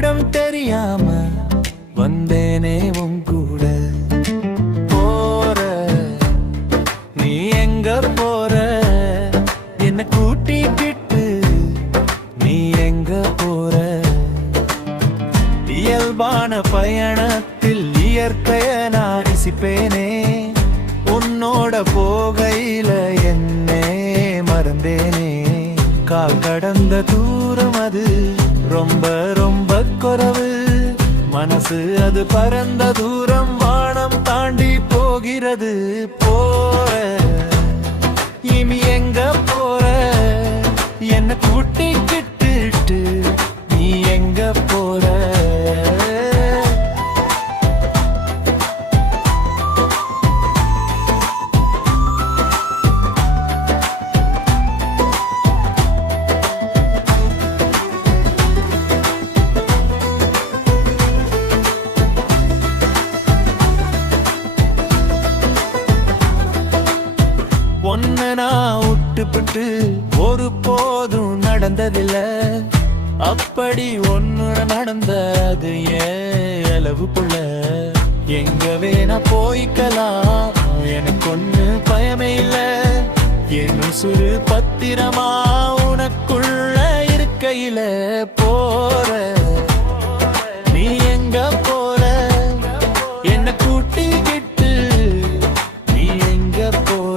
இடம் தெரியாம வந்தேனே உன் கூட. போற நீ எங்க போற, என்ன கூட்டிக்கிட்டு நீ எங்க போற? இயல்பான பயணத்தில் இயற்கைய நான் ரசிப்பேனே, உன்னோட போகையில என்னே மறந்தேனே. கால் கடந்த தூரம் அது ரொம்ப ரொம்ப குறைவு, மனசு அது பரந்த தூரம் வானம் தாண்டி போகிறது. போற இனி எங்க போற, என்ன கூட்டிக்கிட்டு நீ எங்க போற? ஒன்ன நான் விட்டுப்பட்டு ஒரு போதும் நடந்ததில்ல, அப்படி ஒன்னு நடந்தது ஏன் அளவுக்குள்ள. எங்க வேணா போய்க்கலாம், எனக்கு ஒண்ணு பயமே இல்ல. என் சுரு பத்திரமா உனக்குள்ள இருக்கையில. போற நீ எங்க போற, என்ன கூட்டிக்கிட்டு நீ எங்க போற?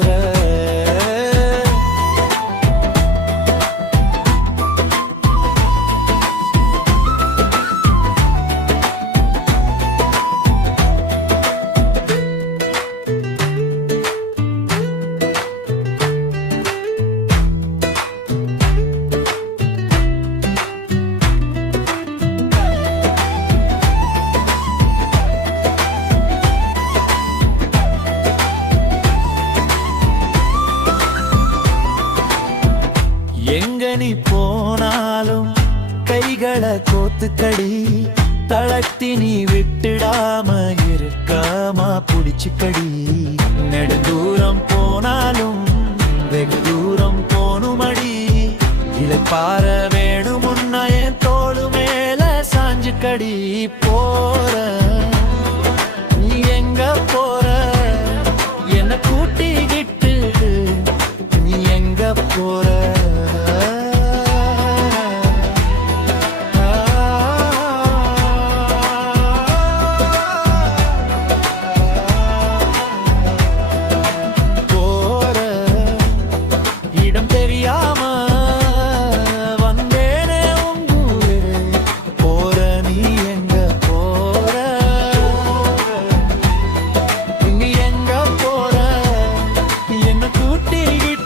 எங்க நீ போனாலும் கைகளை கோத்துக்கடி, தளர்த்தி நீ விட்டுடாம இருக்காமா புடிச்சுக்கடி. நெடுந்தூரம் போனாலும் வெகு தூரம் போனுமடி, இளைப்பாற வேணும் முன்ன என் தோளு மேல சாஞ்சுக்கடி. போற நீ எங்க போற, என்ன கூட்டிக்கிட்டு நீ எங்க போற? இடம் தெரியாம வந்தேனே உன் கூட. போற நீ எங்க போற, நீ எங்க போற, என்ன கூட்டிக்கிட்டு